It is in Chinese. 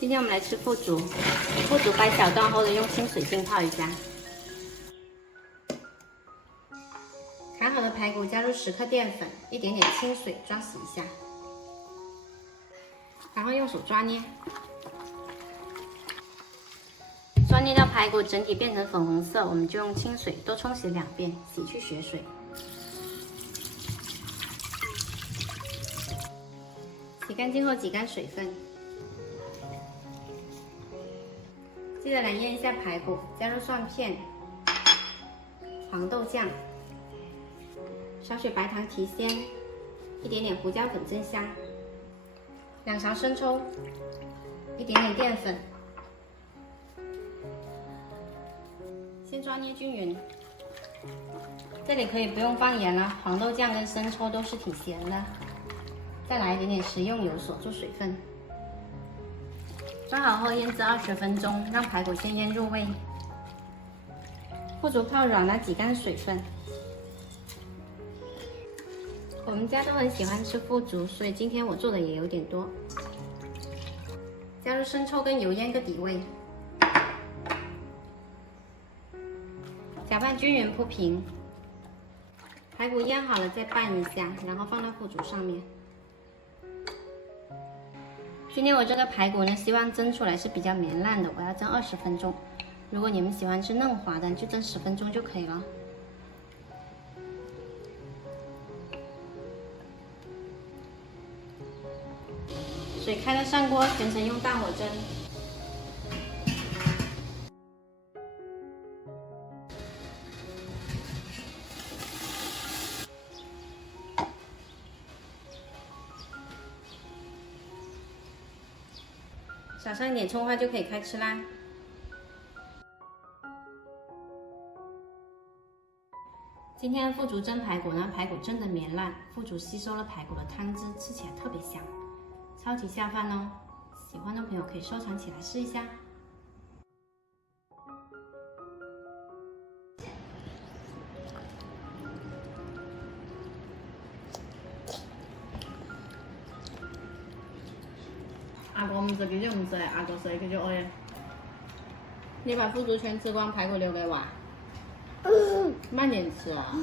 今天我们来吃腐竹，腐竹掰小段后的用清水浸泡一下。砍好的排骨加入10克淀粉，一点点清水抓洗一下，然后用手抓捏，抓捏到排骨整体变成粉红色，我们就用清水多冲洗2遍，洗去血水。洗干净后挤干水分。 接着来腌一下排骨，加入蒜片、黄豆酱、少许白糖提鲜，一点点胡椒粉增香，2勺生抽，一点点淀粉，先抓捏均匀。这里可以不用放盐了，黄豆酱跟生抽都是挺咸的。再来一点点食用油锁住水分。 抓好后腌制20分钟，让排骨先腌入味。腐竹泡软了，挤干水分。我们家都很喜欢吃腐竹，所以今天我做的也有点多。加入生抽跟油腌个底味，搅拌均匀铺平。排骨腌好了再拌一下，然后放到腐竹上面。 今天我这个排骨呢，希望蒸出来是比较绵烂的，我要蒸20分钟。如果你们喜欢吃嫩滑的，就蒸10分钟就可以了。水开了上锅，全程用大火蒸。撒上一点葱花就可以开吃啦。今天腐竹蒸排骨呢，排骨蒸得绵烂，腐竹吸收了排骨的汤汁，吃起来特别香，超级下饭哦！喜欢的朋友可以收藏起来试一下。阿哥唔食佢就唔食，阿哥食佢就愛。你把腐竹全吃光，排骨留给我。慢点吃啊。